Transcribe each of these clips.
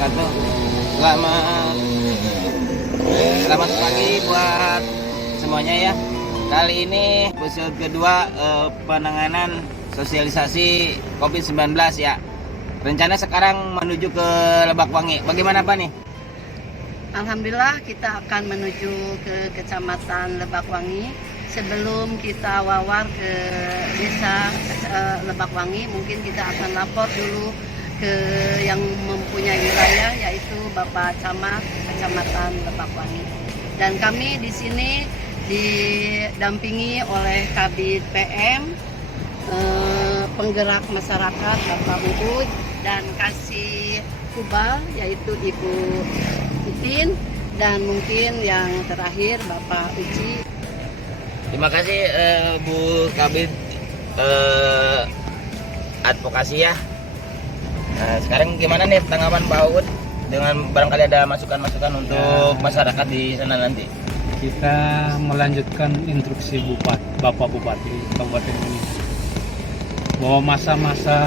wabarakatuh. Selamat pagi buat semuanya ya. Kali ini episode kedua penanganan sosialisasi COVID-19 ya. Rencana sekarang menuju ke Lebakwangi. Bagaimana Pak nih? Alhamdulillah kita akan menuju ke Kecamatan Lebakwangi. Sebelum kita wawar ke desa Lebakwangi, mungkin kita akan lapor dulu ke yang mempunyai wilayah, yaitu Bapak Camat Kecamatan Lebakwangi. Dan kami di sini didampingi oleh Kabid PM, penggerak masyarakat Bapak Ubud, dan Kasih Kubal yaitu Ibu Titin, dan mungkin yang terakhir Bapak Uci. Terima kasih Bu Kabid advokasi ya. Nah, sekarang gimana nih tanggapan Pak Uud dengan barangkali ada masukan-masukan untuk masyarakat di sana nanti? Kita melanjutkan instruksi Bapak Bupati Kabupaten ini bahwa masa-masa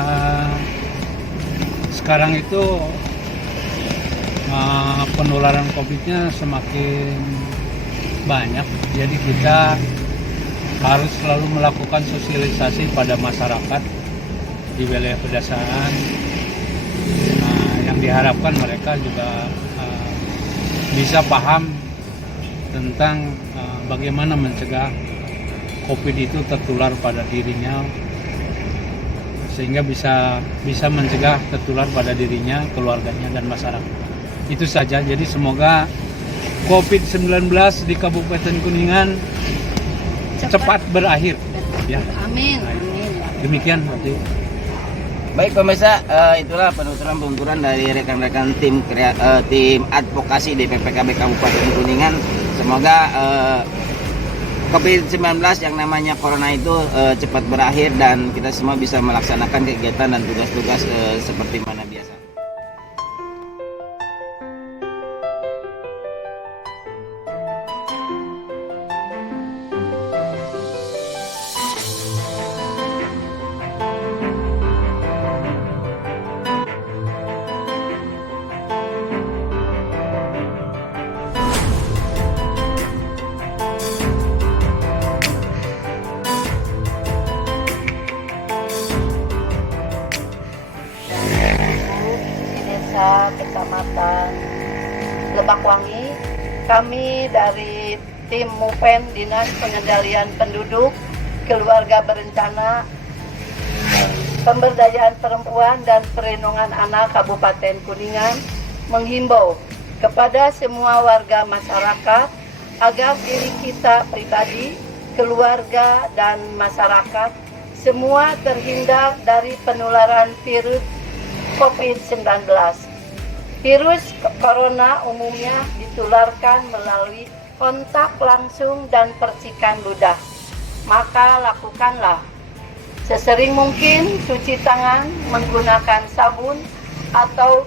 sekarang itu penularan COVID-nya semakin banyak, jadi kita harus selalu melakukan sosialisasi pada masyarakat di wilayah pedesaan. Yang diharapkan mereka juga bisa paham tentang bagaimana mencegah COVID itu tertular pada dirinya, sehingga bisa mencegah tertular pada dirinya, keluarganya, dan masyarakat. Itu saja. Jadi semoga COVID-19 di Kabupaten Kuningan cepat berakhir. Ya. Amin. Demikian nanti. Baik pemirsa, itulah penuturan dari rekan-rekan tim advokasi DPPKB Kabupaten Kuningan. Semoga COVID-19 yang namanya corona itu cepat berakhir dan kita semua bisa melaksanakan kegiatan dan tugas-tugas seperti mana biasa. Kecamatan Lebakwangi, kami dari tim MUPEN Dinas Pengendalian Penduduk, Keluarga Berencana, Pemberdayaan Perempuan dan Perlindungan Anak Kabupaten Kuningan menghimbau kepada semua warga masyarakat agar diri kita pribadi, keluarga dan masyarakat semua terhindar dari penularan virus COVID-19. Virus corona umumnya ditularkan melalui kontak langsung dan percikan ludah. Maka lakukanlah sesering mungkin cuci tangan menggunakan sabun atau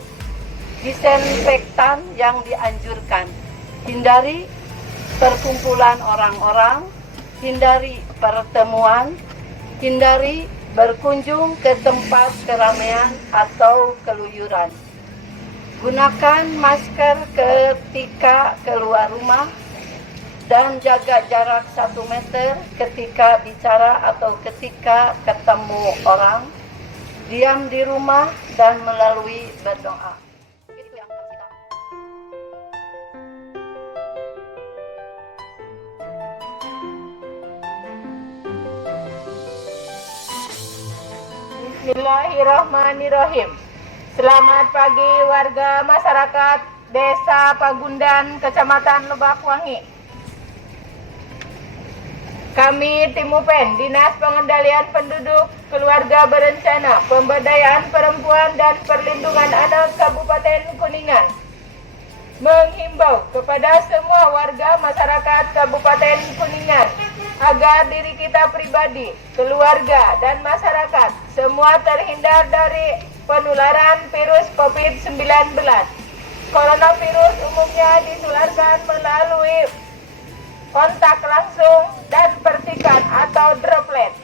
disinfektan yang dianjurkan. Hindari perkumpulan orang-orang, hindari pertemuan, hindari berkunjung ke tempat keramaian atau keluyuran. Gunakan masker ketika keluar rumah dan jaga jarak 1 meter ketika bicara atau ketika ketemu orang. Diam di rumah dan melalui berdoa. Itu yang harus kita. Bismillahirrahmanirrahim. Selamat pagi warga masyarakat Desa Pagundan, Kecamatan Lebakwangi. Kami tim MUPEN, Dinas Pengendalian Penduduk, Keluarga Berencana, Pemberdayaan Perempuan dan Perlindungan Anak Kabupaten Kuningan, menghimbau kepada semua warga masyarakat Kabupaten Kuningan agar diri kita pribadi, keluarga, dan masyarakat semua terhindar dari penularan virus COVID-19. Coronavirus umumnya ditularkan melalui kontak langsung dan percikan atau droplet.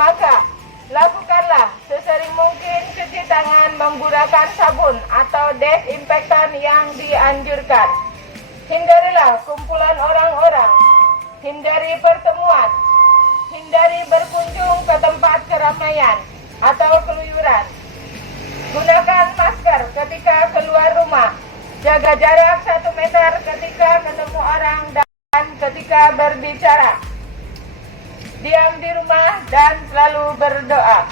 Maka lakukanlah sesering mungkin cuci tangan menggunakan sabun atau atau desinfektan yang dianjurkan. Hindarilah kumpulan orang-orang, hindari pertemuan, hindari berkunjung ke tempat keramaian atau keluyuran. Gunakan masker ketika keluar rumah, jaga jarak 1 meter ketika ketemu orang dan ketika berbicara. Diam di rumah dan selalu berdoa.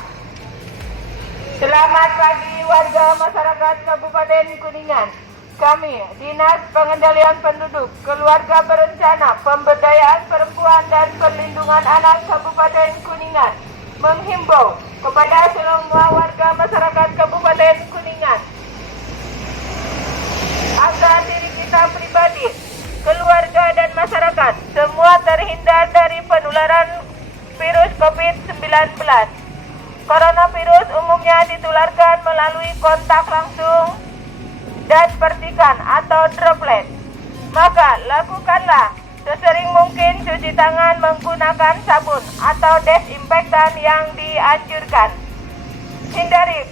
Selamat pagi warga masyarakat Kabupaten Kuningan. Kami, Dinas Pengendalian Penduduk, Keluarga Berencana, Pemberdayaan Perempuan dan Perlindungan Anak Kabupaten Kuningan, menghimbau kepada semua warga masyarakat Kabupaten Kuningan agar diri kita pribadi, keluarga dan masyarakat semua terhindar dari penularan virus COVID-19. Coronavirus umumnya ditularkan melalui kontak langsung dan percikan atau droplet. Maka lakukanlah sesering mungkin cuci tangan menggunakan sabun atau desinfektan yang dianjurkan. Hindari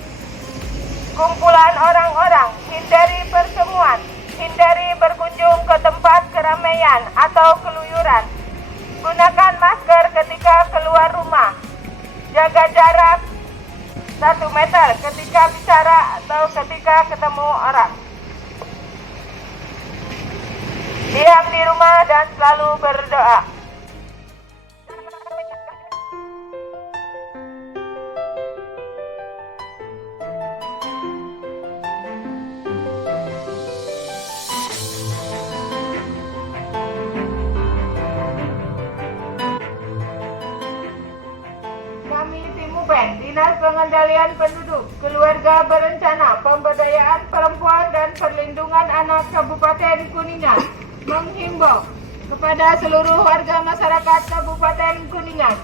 kumpulan orang-orang, hindari pertemuan, hindari berkunjung ke tempat keramaian atau keluyuran. Gunakan masker ketika keluar rumah. Jaga jarak 1 meter ketika bicara atau ketika ketemu orang. Diam di rumah dan selalu berdoa. Kami Tim UPEN, Dinas Pengendalian Penduduk, Keluarga Berencana, Pemberdayaan Perempuan dan Perlindungan Anak Kabupaten Kuningan, menghimbau kepada seluruh warga masyarakat Kabupaten Kuningan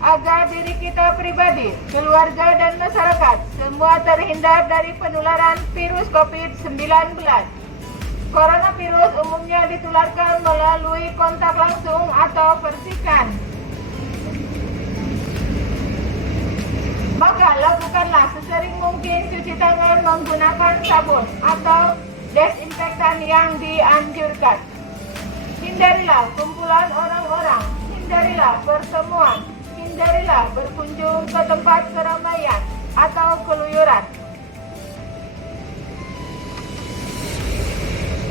agar diri kita pribadi, keluarga dan masyarakat semua terhindar dari penularan virus COVID-19. Coronavirus umumnya ditularkan melalui kontak langsung atau percikan. Maka lakukanlah sesering mungkin cuci tangan menggunakan sabun atau desinfektan yang dianjurkan. Hindarilah kumpulan orang-orang, hindarilah pertemuan, hindarilah berkunjung ke tempat keramaian atau keluyuran.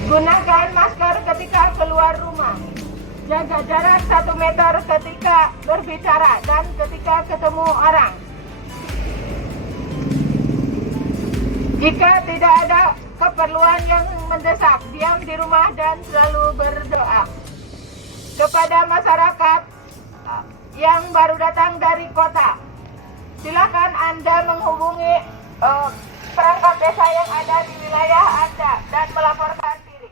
Gunakan masker ketika keluar rumah. Jaga jarak 1 meter ketika berbicara dan ketika ketemu orang. Jika tidak ada keperluan yang mendesak, diam di rumah dan selalu berdoa. Kepada masyarakat yang baru datang dari kota, silakan Anda menghubungi perangkat desa yang ada di wilayah Anda dan melaporkan diri.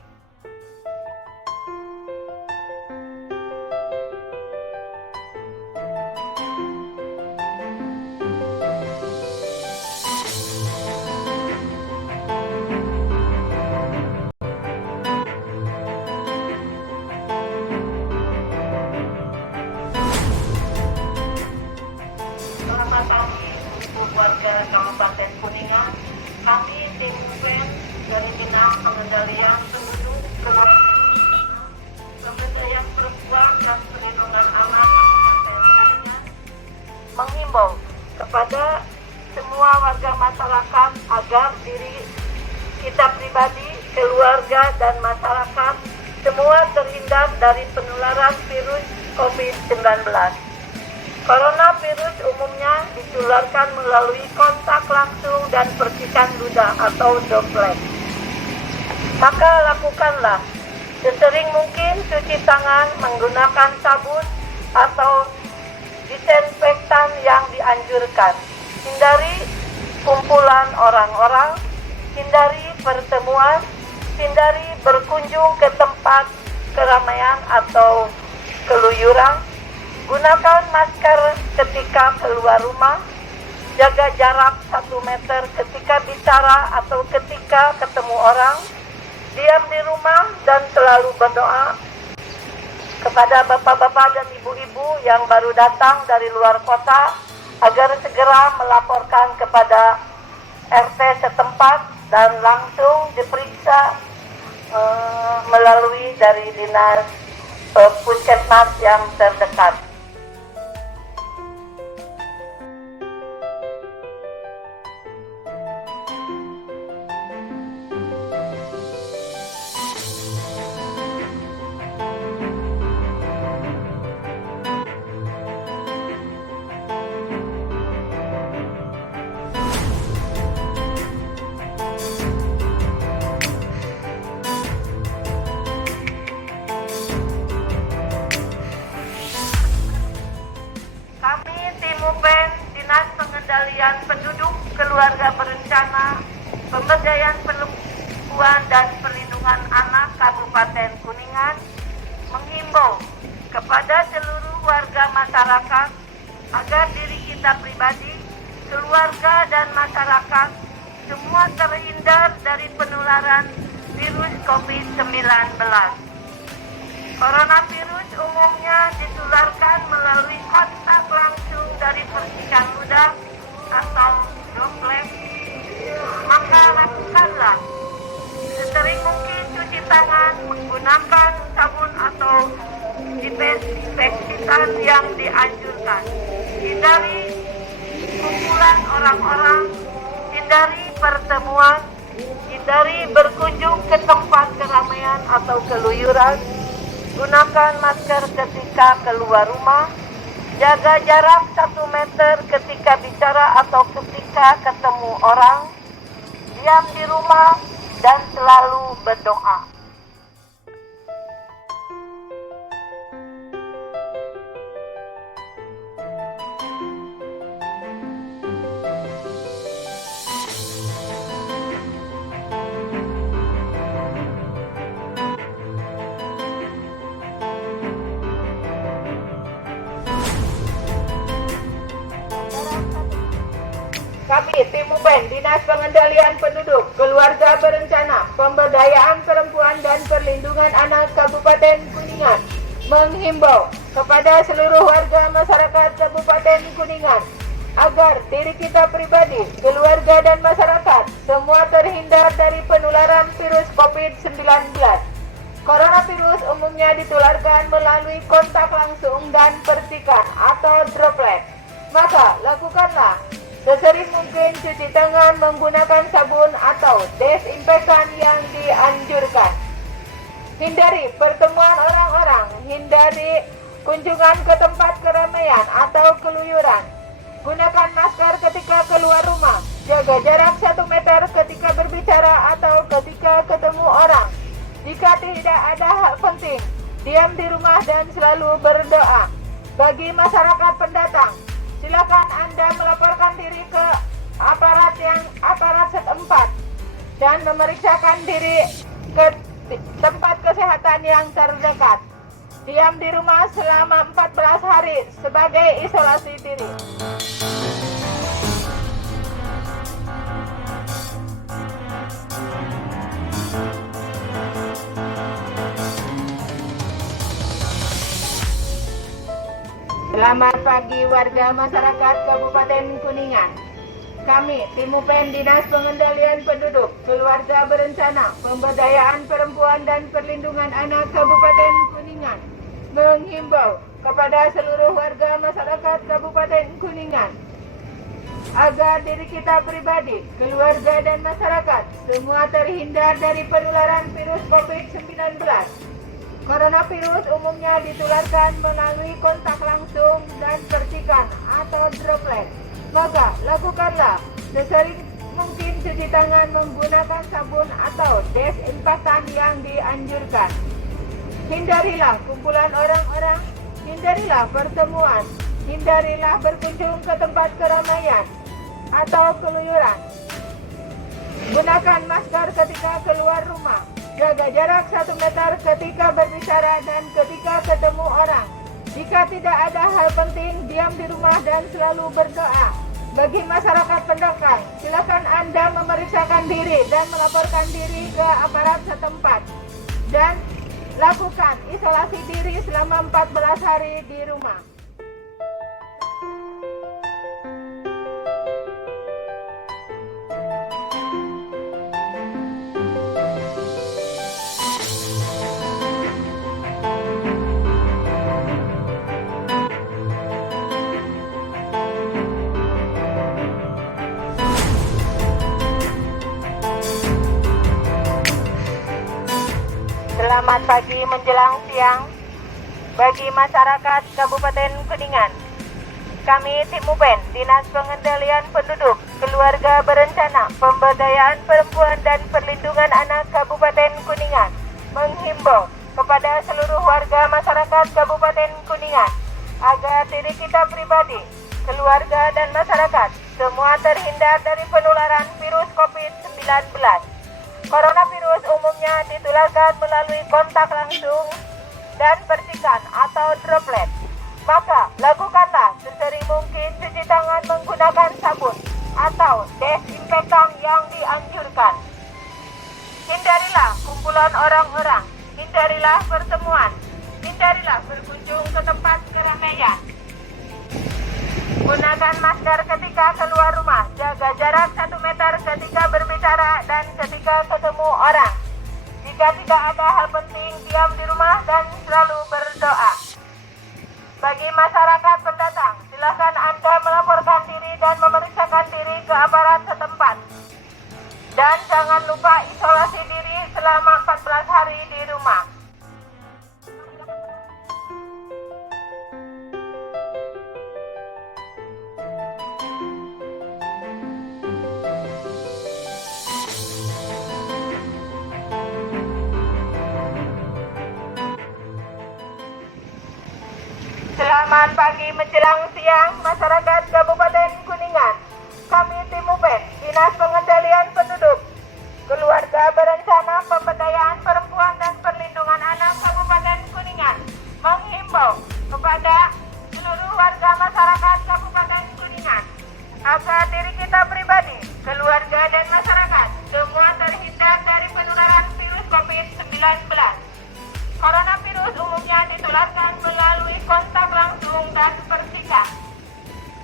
Selamat pagi untuk warga Kabupaten Kuningan. Kami Tim UPEN dari Dinas Pengendalian Penduduk, Keluarga Pemberdayaan Perempuan dan Perlindungan Anak Kabupaten Kuningan menghimbau kepada semua warga masyarakat agar diri kita pribadi, keluarga dan masyarakat semua terhindar dari penularan virus COVID-19. Coronavirus umumnya ditularkan melalui kontak langsung dan percikan ludah atau droplet. Maka lakukanlah sesering mungkin cuci tangan menggunakan sabun atau disinfektan yang dianjurkan. Hindari kumpulan orang-orang, hindari pertemuan, hindari berkunjung ke tempat keramaian atau keluyuran. Gunakan masker ketika keluar rumah, jaga jarak 1 meter ketika bicara atau ketika ketemu orang, diam di rumah dan selalu berdoa. Kepada bapak-bapak dan ibu-ibu yang baru datang dari luar kota, agar segera melaporkan kepada RT setempat dan langsung diperiksa melalui dari dinas puskesmas yang terdekat. Kami tim UPEN, Dinas Pengendalian Penduduk, Keluarga Berencana, Pemberdayaan Perempuan dan Perlindungan Anak Kabupaten Kuningan, menghimbau kepada seluruh warga masyarakat agar diri kita pribadi, keluarga dan masyarakat semua terhindar dari penularan virus COVID-19. Coronavirus umumnya ditularkan melalui kontak langsung dari percikan udara atau droplet. Maka lakukanlah sesering mungkin cuci tangan menggunakan sabun atau disinfektan yang dianjurkan. Hindari kumpulan orang-orang, hindari pertemuan, hindari berkunjung ke tempat keramaian atau keluyuran. Gunakan masker ketika keluar rumah. Jaga jarak 1 meter ketika bicara atau ketika ketemu orang. Diam di rumah dan selalu berdoa. Kami tim UPEN, Dinas Pengendalian Penduduk, Keluarga Berencana, Pemberdayaan Perempuan dan Perlindungan Anak Kabupaten Kuningan, menghimbau kepada seluruh warga masyarakat Kabupaten Kuningan agar diri kita pribadi, keluarga dan masyarakat semua terhindar dari penularan virus COVID-19. Coronavirus umumnya ditularkan melalui kontak langsung dan percikan atau droplet. Maka lakukanlah sesering mungkin cuci tangan menggunakan sabun atau desinfektan yang dianjurkan. Hindari pertemuan orang-orang, hindari kunjungan ke tempat keramaian atau keluyuran. Gunakan masker ketika keluar rumah. Jaga jarak 1 meter ketika berbicara atau ketika ketemu orang. Jika tidak ada hal penting, diam di rumah dan selalu berdoa. Bagi masyarakat pendatang, silakan Anda melaporkan diri ke aparat setempat dan memeriksakan diri ke tempat kesehatan yang terdekat. Diam di rumah selama 14 hari sebagai isolasi diri. Selamat pagi warga masyarakat Kabupaten Kuningan. Kami, tim UPEN Dinas Pengendalian Penduduk, Keluarga Berencana, Pemberdayaan Perempuan dan Perlindungan Anak Kabupaten Kuningan, menghimbau kepada seluruh warga masyarakat Kabupaten Kuningan agar diri kita pribadi, keluarga dan masyarakat semua terhindar dari penularan virus COVID-19. Coronavirus umumnya ditularkan melalui kontak langsung dan percikan atau droplet. Maka lakukanlah sesering mungkin cuci tangan menggunakan sabun atau desinfektan yang dianjurkan. Hindarilah kumpulan orang-orang, hindarilah pertemuan, hindarilah berkunjung ke tempat keramaian atau keluyuran. Gunakan masker ketika keluar rumah. Jaga jarak 1 meter ketika berbicara dan ketika ketemu orang. Jika tidak ada hal penting, diam di rumah dan selalu berdoa. Bagi masyarakat pendatang, silakan Anda memeriksakan diri dan melaporkan diri ke aparat setempat. Dan lakukan isolasi diri selama 14 hari di rumah. Selamat pagi menjelang siang bagi masyarakat Kabupaten Kuningan. Kami tim UPEN, Dinas Pengendalian Penduduk, Keluarga Berencana, Pemberdayaan Perempuan dan Perlindungan Anak Kabupaten Kuningan, menghimbau kepada seluruh warga masyarakat Kabupaten Kuningan agar diri kita pribadi, keluarga dan masyarakat semua terhindar dari penularan virus COVID-19. Coronavirus umumnya ditularkan melalui kontak langsung dan percikan atau droplet. Maka lakukanlah sesering mungkin cuci tangan menggunakan sabun atau desinfektan yang dianjurkan. Hindarilah kumpulan orang-orang, hindarilah pertemuan, hindarilah berkunjung ke tempat keramaian. Gunakan masker ketika keluar rumah, jaga jarak 1 meter ketika berbicara dan ketika ketemu orang. Jika tidak ada hal penting, diam di rumah dan selalu berdoa. Bagi masyarakat pendatang, silakan Anda melaporkan diri dan memeriksakan diri ke aparat setempat. Dan jangan lupa isolasi diri selama 14 hari di rumah. Selamat pagi menjelang siang masyarakat Kabupaten Kuningan. Kami tim UPEN, Dinas Pengendalian Penduduk, Keluarga Berencana, Pemberdayaan Perempuan dan Perlindungan Anak Kabupaten Kuningan, menghimbau kepada seluruh warga masyarakat Kabupaten Kuningan agar diri kita pribadi, keluarga dan masyarakat semua terhindar dari penularan virus COVID-19. Coronavirus umumnya ditularkan melalui kontak langsung dan percikan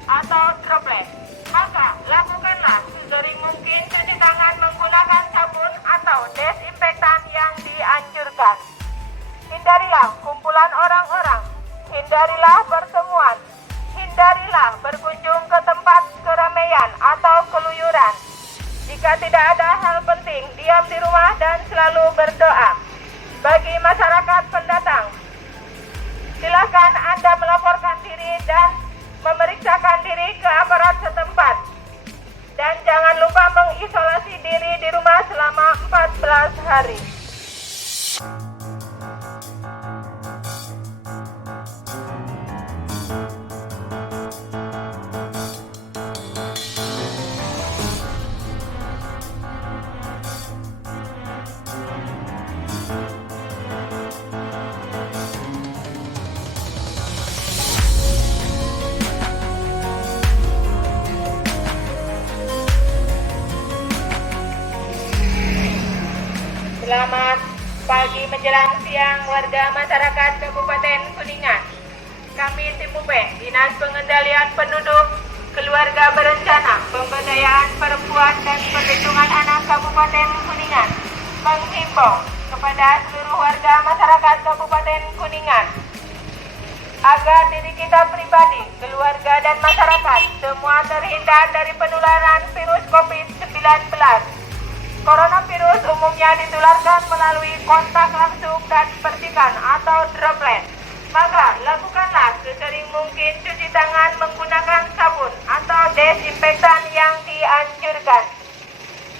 atau droplet. Maka lakukanlah sesering mungkin cuci tangan menggunakan sabun atau desinfektan yang dianjurkan. Hindarilah kumpulan orang-orang, hindarilah pertemuan, hindarilah berkunjung ke tempat keramaian atau keluyuran. Jika tidak ada hal penting, diam di rumah dan selalu berdoa. Bagi masyarakat pendatang, silakan Anda melaporkan diri dan memeriksakan diri ke aparat setempat. Dan jangan lupa mengisolasi diri di rumah selama 14 hari. Selamat pagi menjelang siang warga masyarakat Kabupaten Kuningan. Kami tim UPEN, Dinas Pengendalian Penduduk, Keluarga Berencana, Pemberdayaan Perempuan dan Perlindungan Anak Kabupaten Kuningan, menghimbau kepada seluruh warga masyarakat Kabupaten Kuningan agar diri kita pribadi, keluarga dan masyarakat semua terhindar dari penularan virus COVID-19. Coronavirus umumnya ditularkan melalui kontak langsung dan percikan atau droplet. Maka lakukanlah sesering mungkin cuci tangan menggunakan sabun atau desinfektan yang dianjurkan.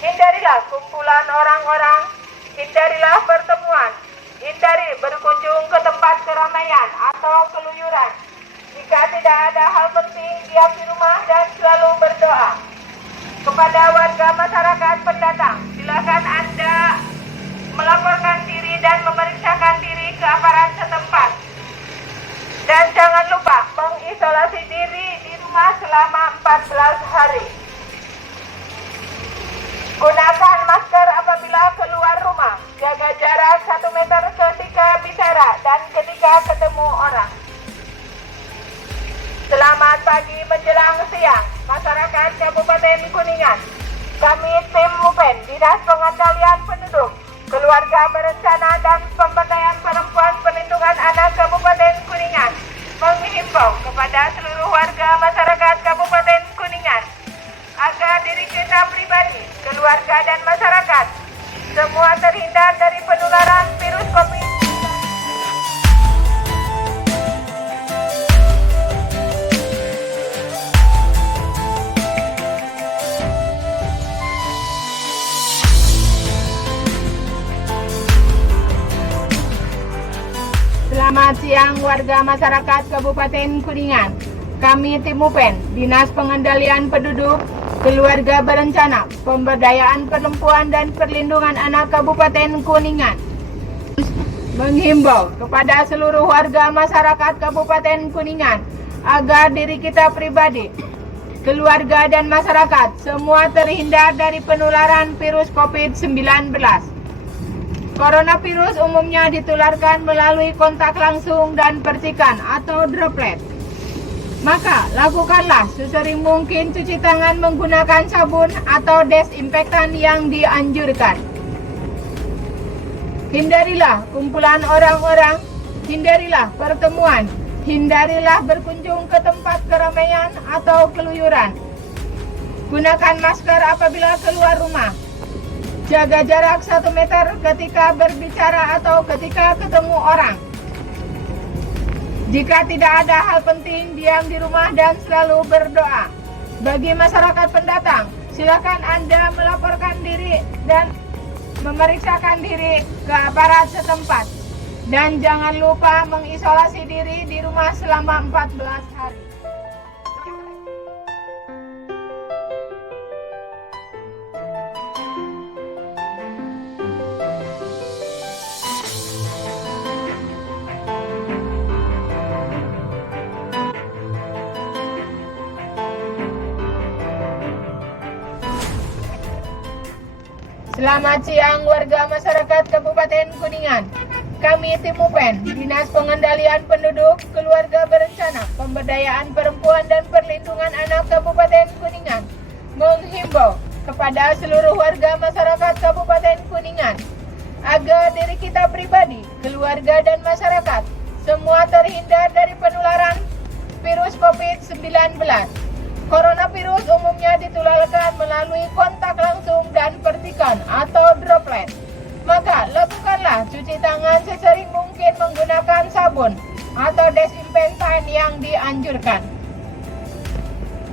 Hindarilah kumpulan orang-orang, hindarilah pertemuan, hindari berkunjung ke tempat keramaian atau keluyuran. Jika tidak ada hal penting, diam di rumah dan selalu berdoa. Kepada warga masyarakat pendatang, silakan Anda melaporkan diri dan memeriksakan diri ke aparat setempat. Dan jangan lupa mengisolasi diri di rumah selama 14 hari. Gunakan masker apabila keluar rumah, jaga jarak 1 meter ketika bicara dan ketika ketemu orang. Selamat pagi menjelang siang masyarakat Kabupaten Kuningan. Kami tim UPEN, Dinas Pengendalian Penduduk, Keluarga Berencana dan Pemberdayaan Perempuan Perlindungan Anak Kabupaten Kuningan, menghimbau kepada seluruh warga masyarakat Kabupaten Kuningan agar diri kita pribadi, keluarga dan masyarakat semua terhindar dari penularan virus COVID-19. Selamat siang warga masyarakat Kabupaten Kuningan. Kami tim UPEN, Dinas Pengendalian Penduduk, Keluarga Berencana, Pemberdayaan Perempuan dan Perlindungan Anak Kabupaten Kuningan, menghimbau kepada seluruh warga masyarakat Kabupaten Kuningan agar diri kita pribadi, keluarga dan masyarakat semua terhindar dari penularan virus COVID-19. Coronavirus umumnya ditularkan melalui kontak langsung dan percikan atau droplet. Maka lakukanlah sesering mungkin cuci tangan menggunakan sabun atau desinfektan yang dianjurkan. Hindarilah kumpulan orang-orang, hindarilah pertemuan, hindarilah berkunjung ke tempat keramaian atau keluyuran. Gunakan masker apabila keluar rumah. Jaga jarak 1 meter ketika berbicara atau ketika ketemu orang. Jika tidak ada hal penting, diam di rumah dan selalu berdoa. Bagi masyarakat pendatang, silakan Anda melaporkan diri dan memeriksakan diri ke aparat setempat. Dan jangan lupa mengisolasi diri di rumah selama 14 hari. Selamat siang warga masyarakat Kabupaten Kuningan. Kami tim UPEN, Dinas Pengendalian Penduduk, Keluarga Berencana, Pemberdayaan Perempuan dan Perlindungan Anak Kabupaten Kuningan, menghimbau kepada seluruh warga masyarakat Kabupaten Kuningan agar diri kita pribadi, keluarga dan masyarakat semua terhindar dari penularan virus COVID-19. Coronavirus umumnya ditularkan melalui kontak langsung dan percikan atau droplet. Maka lakukanlah cuci tangan sesering mungkin menggunakan sabun atau desinfektan yang dianjurkan.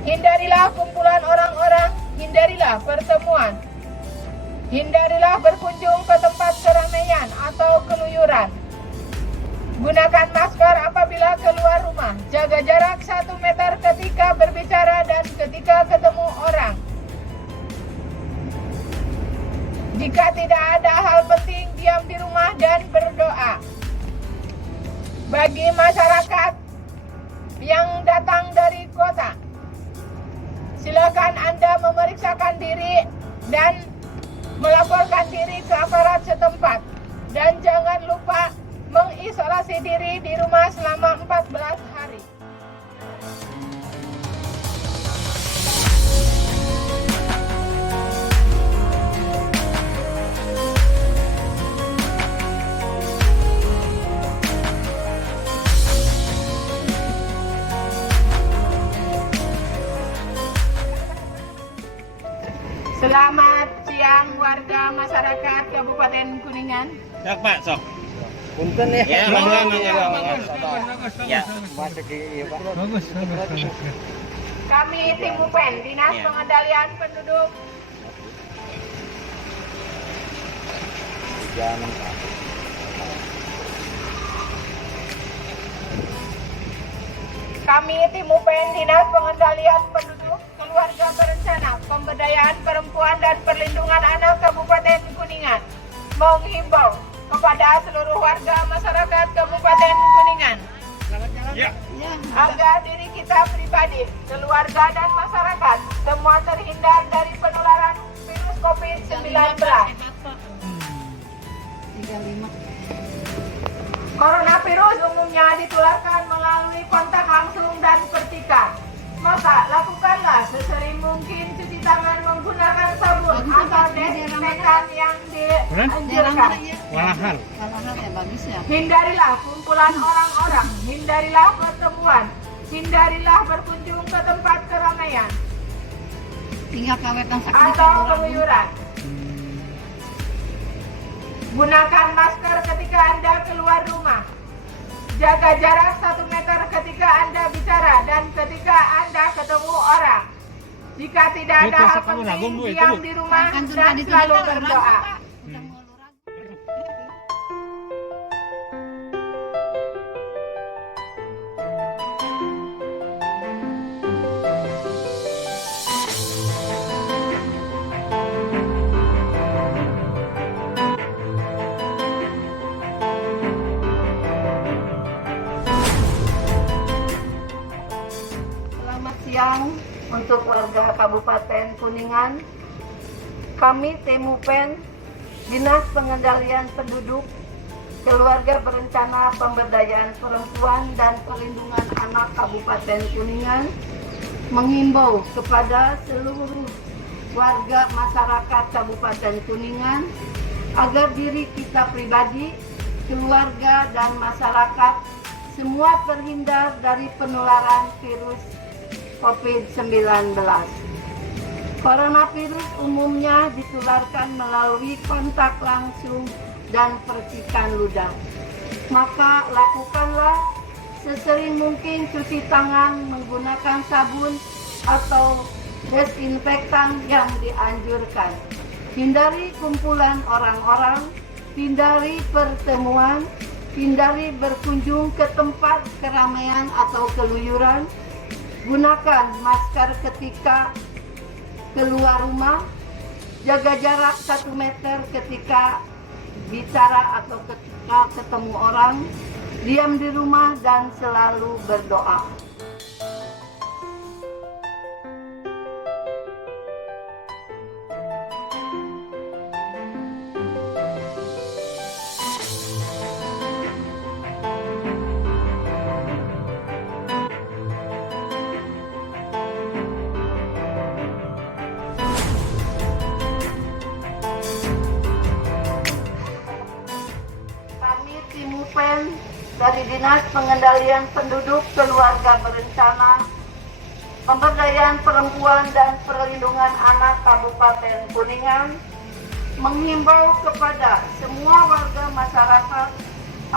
Hindarilah kumpulan orang-orang, hindarilah pertemuan. Hindarilah berkunjung ke tempat keramaian atau keluyuran. Gunakan masker apabila keluar rumah. Jaga jarak 1 meter ketika berbicara dan ketika ketemu orang. Jika tidak ada hal penting, diam di rumah dan berdoa. Bagi masyarakat yang datang dari kota, silakan Anda memeriksakan diri dan melaporkan diri ke aparat setempat. Dan jangan lupa mengisolasi diri di rumah selama 14 hari. Selamat siang warga masyarakat Kabupaten Kuningan. Sok Pak, sok. Punten ya. Ya, mangga. Ya. Bagus. Kami tim UPEN, Dinas Pengendalian Penduduk. Kami tim UPEN, Dinas Pengendalian Penduduk, Keluarga Berencana, Pemberdayaan Perempuan dan Perlindungan Anak Kabupaten Kuningan, menghimbau kepada seluruh warga masyarakat Kabupaten Kuningan agar diri kita pribadi, keluarga dan masyarakat semua terhindar dari penularan virus COVID-19. Coronavirus umumnya ditularkan melalui kontak langsung dan percikan. Maka lakukanlah sesering mungkin cuci tangan menggunakan sabun atau desinfektan yang dianjurkan. Walahar. Hindarilah kumpulan orang-orang, hindarilah pertemuan, hindarilah berkunjung ke tempat keramaian atau keluyuran. Gunakan masker ketika Anda keluar rumah. Jaga jarak 1 meter ketika Anda bicara dan ketika Anda ketemu orang. Jika tidak ada hal penting, diam di rumah dan selalu berdoa. untuk warga Kabupaten Kuningan, kami tim UPEN, Dinas Pengendalian Penduduk, Keluarga Berencana Pemberdayaan Perempuan dan Perlindungan Anak Kabupaten Kuningan menghimbau kepada seluruh warga masyarakat Kabupaten Kuningan agar diri kita pribadi, keluarga dan masyarakat semua terhindar dari penularan virus COVID-19. Coronavirus umumnya ditularkan melalui kontak langsung dan percikan ludah. Maka lakukanlah sesering mungkin cuci tangan menggunakan sabun atau desinfektan yang dianjurkan. Hindari kumpulan orang-orang, hindari pertemuan, hindari berkunjung ke tempat keramaian atau keluyuran. Gunakan masker ketika keluar rumah, jaga jarak 1 meter ketika bicara atau ketika ketemu orang, diam di rumah dan selalu berdoa. UPEN dari Dinas Pengendalian Penduduk, Keluarga Berencana, Pemberdayaan Perempuan dan Perlindungan Anak Kabupaten Kuningan menghimbau kepada semua warga masyarakat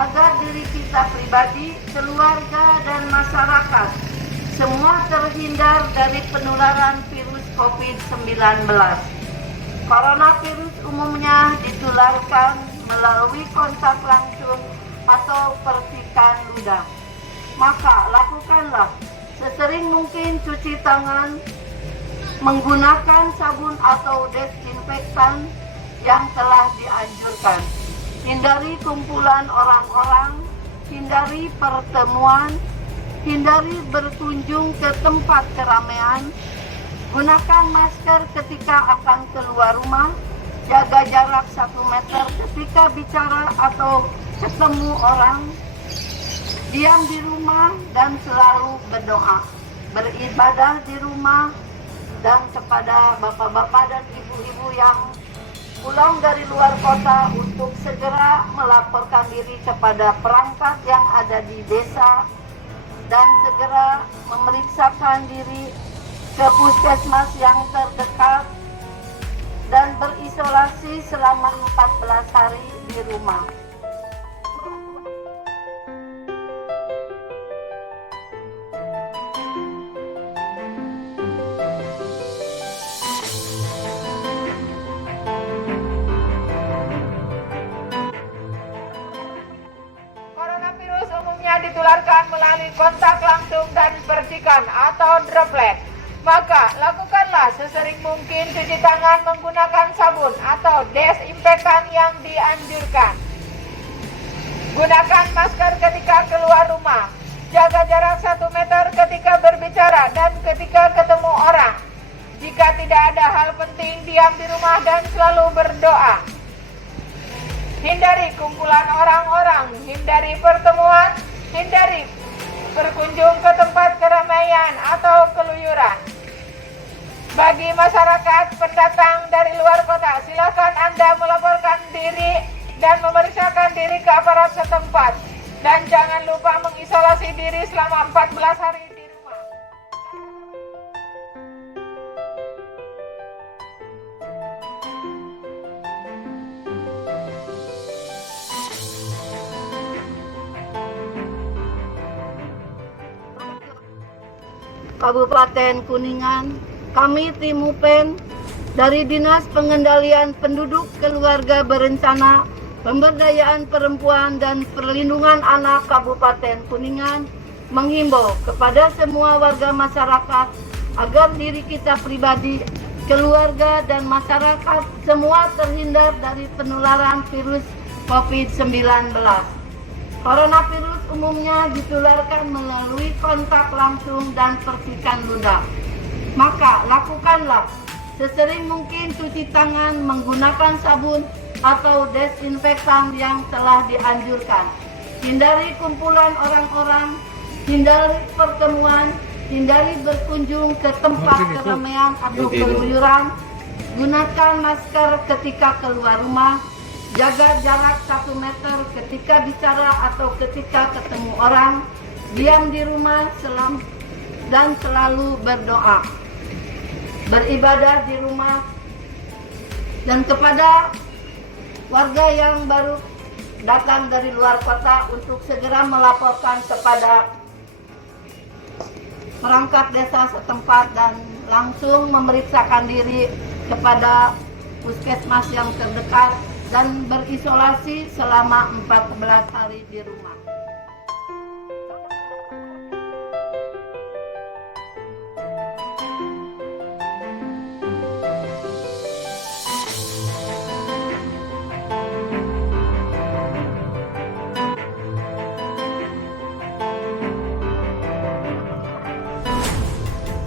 agar diri kita pribadi, keluarga dan masyarakat semua terhindar dari penularan virus COVID-19. Coronavirus umumnya ditularkan melalui kontak langsung atau percikan ludah. Maka lakukanlah sesering mungkin cuci tangan menggunakan sabun atau desinfektan yang telah dianjurkan. Hindari kumpulan orang-orang, hindari pertemuan, hindari berkunjung ke tempat keramaian. Gunakan masker ketika akan keluar rumah, jaga jarak 1 meter ketika bicara atau ketemu orang, diam di rumah dan selalu berdoa, beribadah di rumah. Dan kepada bapak-bapak dan ibu-ibu yang pulang dari luar kota untuk segera melaporkan diri kepada perangkat yang ada di desa dan segera memeriksakan diri ke puskesmas yang terdekat dan berisolasi selama 14 hari di rumah. Coronavirus umumnya ditularkan melalui kontak langsung dan percikan atau droplet. Maka lakukanlah sesering mungkin cuci tangan menggunakan sabun atau desinfektan yang dianjurkan. Gunakan masker ketika keluar rumah. Jaga jarak 1 meter ketika berbicara dan ketika ketemu orang. Jika tidak ada hal penting, diam di rumah dan selalu berdoa. Hindari kumpulan orang-orang, hindari pertemuan, hindari berkunjung ke tempat keramaian atau keluyuran. Bagi masyarakat pendatang dari luar kota, silakan Anda melaporkan diri dan memeriksakan diri ke aparat setempat. Dan jangan lupa mengisolasi diri selama 14 hari di rumah. Kabupaten Kuningan, kami tim UPEN dari Dinas Pengendalian Penduduk, Keluarga Berencana, Pemberdayaan Perempuan dan Perlindungan Anak Kabupaten Kuningan menghimbau kepada semua warga masyarakat agar diri kita pribadi, keluarga dan masyarakat semua terhindar dari penularan virus COVID-19. Coronavirus umumnya ditularkan melalui kontak langsung dan percikan ludah. Maka lakukanlah sesering mungkin cuci tangan menggunakan sabun atau desinfektan yang telah dianjurkan. Hindari kumpulan orang-orang, hindari pertemuan, hindari berkunjung ke tempat keramaian atau keluyuran. Gunakan masker ketika keluar rumah. Jaga jarak 1 meter ketika bicara atau ketika ketemu orang. Diam di rumah dan selalu berdoa. Beribadah di rumah. Dan kepada warga yang baru datang dari luar kota untuk segera melaporkan kepada perangkat desa setempat dan langsung memeriksakan diri kepada puskesmas yang terdekat dan berisolasi selama 14 hari di rumah.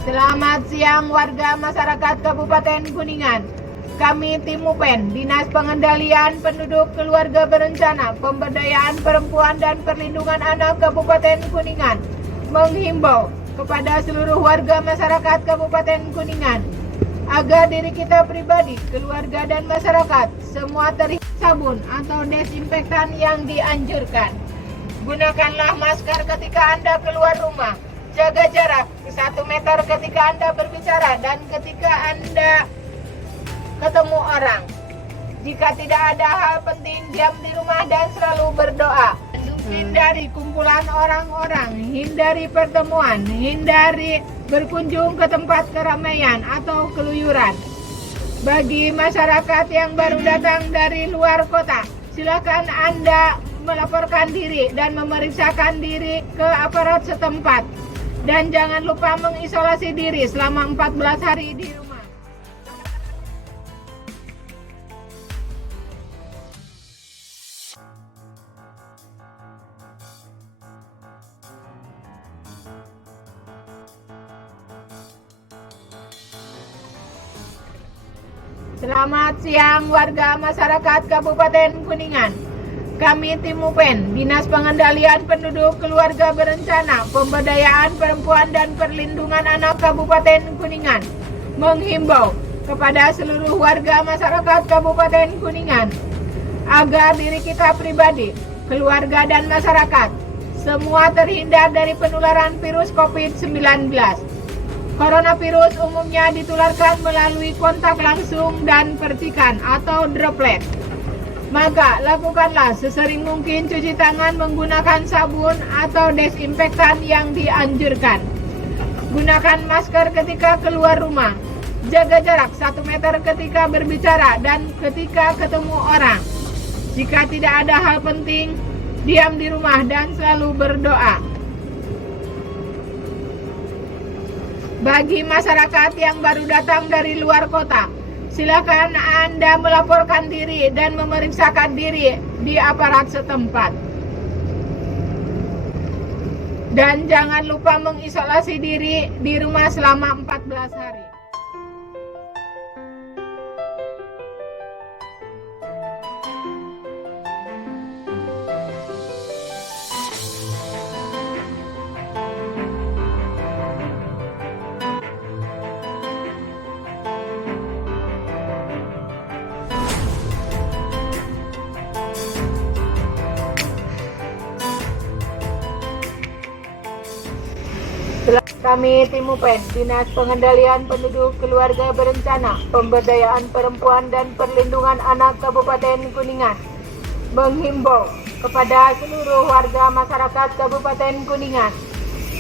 Selamat siang warga masyarakat Kabupaten Kuningan. Kami tim UPEN, Dinas Pengendalian Penduduk Keluarga Berencana, Pemberdayaan Perempuan dan Perlindungan Anak Kabupaten Kuningan, menghimbau kepada seluruh warga masyarakat Kabupaten Kuningan agar diri kita pribadi, keluarga dan masyarakat semua terhindar sabun atau desinfektan yang dianjurkan. Gunakanlah masker ketika Anda keluar rumah. Jaga jarak 1 meter ketika Anda berbicara dan ketika Anda ketemu orang. Jika tidak ada hal penting, diam di rumah dan selalu berdoa. Hindari kumpulan orang-orang, hindari pertemuan, hindari berkunjung ke tempat keramaian atau keluyuran. Bagi masyarakat yang baru datang dari luar kota, silakan Anda melaporkan diri dan memeriksakan diri ke aparat setempat. Dan jangan lupa mengisolasi diri selama 14 hari di rumah. Selamat siang warga masyarakat Kabupaten Kuningan. Kami tim UPEN, Dinas Pengendalian Penduduk Keluarga Berencana, Pemberdayaan Perempuan dan Perlindungan Anak Kabupaten Kuningan, menghimbau kepada seluruh warga masyarakat Kabupaten Kuningan agar diri kita pribadi, keluarga dan masyarakat semua terhindar dari penularan virus COVID-19. Coronavirus umumnya ditularkan melalui kontak langsung dan percikan atau droplet. Maka lakukanlah sesering mungkin cuci tangan menggunakan sabun atau desinfektan yang dianjurkan. Gunakan masker ketika keluar rumah. Jaga jarak 1 meter ketika berbicara dan ketika ketemu orang. Jika tidak ada hal penting, diam di rumah dan selalu berdoa. Bagi masyarakat yang baru datang dari luar kota, silakan Anda melaporkan diri dan memeriksakan diri di aparat setempat. Dan jangan lupa mengisolasi diri di rumah selama 14 hari. Kami tim UPEN, Dinas Pengendalian Penduduk Keluarga Berencana, Pemberdayaan Perempuan dan Perlindungan Anak Kabupaten Kuningan, menghimbau kepada seluruh warga masyarakat Kabupaten Kuningan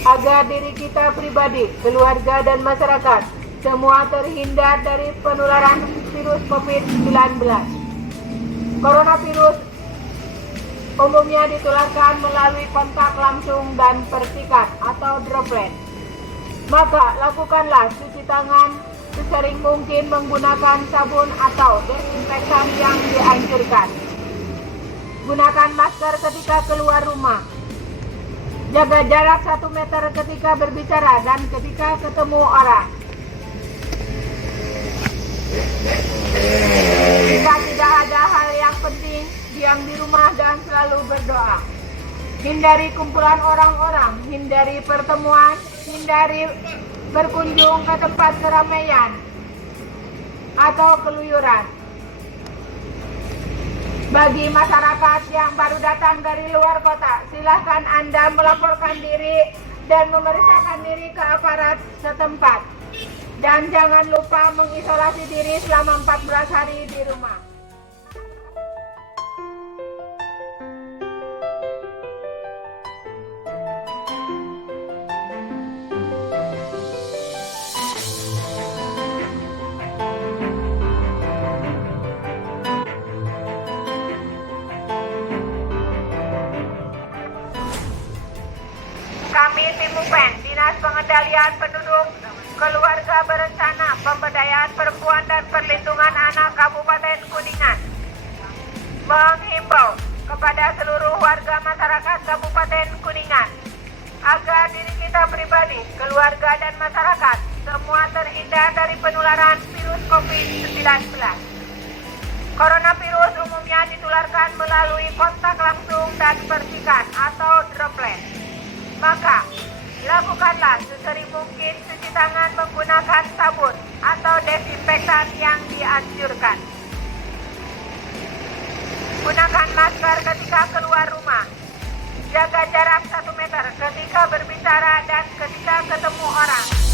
agar diri kita pribadi, keluarga dan masyarakat semua terhindar dari penularan virus COVID-19. Coronavirus umumnya ditularkan melalui kontak langsung dan percikan atau droplet. Maka lakukanlah cuci tangan sesering mungkin menggunakan sabun atau desinfektan yang dianjurkan. Gunakan masker ketika keluar rumah. Jaga jarak 1 meter ketika berbicara dan ketika ketemu orang. Jika tidak ada hal yang penting, diam di rumah dan selalu berdoa. Hindari kumpulan orang-orang, hindari pertemuan, hindari berkunjung ke tempat keramaian atau keluyuran. Bagi masyarakat yang baru datang dari luar kota, silahkan Anda melaporkan diri dan memeriksakan diri ke aparat setempat. Dan jangan lupa mengisolasi diri selama 14 hari di rumah. Kami tim UPEN, Dinas Pengendalian Penduduk, Keluarga Berencana, Pemberdayaan Perempuan dan Perlindungan Anak Kabupaten Kuningan, menghimbau kepada seluruh warga masyarakat Kabupaten Kuningan agar diri kita pribadi, keluarga dan masyarakat semua terhindar dari penularan virus COVID-19. Coronavirus umumnya ditularkan melalui kontak langsung dan percikan atau droplet. Maka, lakukanlah sesering mungkin cuci tangan menggunakan sabun atau desinfektan yang dianjurkan. Gunakan masker ketika keluar rumah. Jaga jarak 1 meter ketika berbicara dan ketika ketemu orang.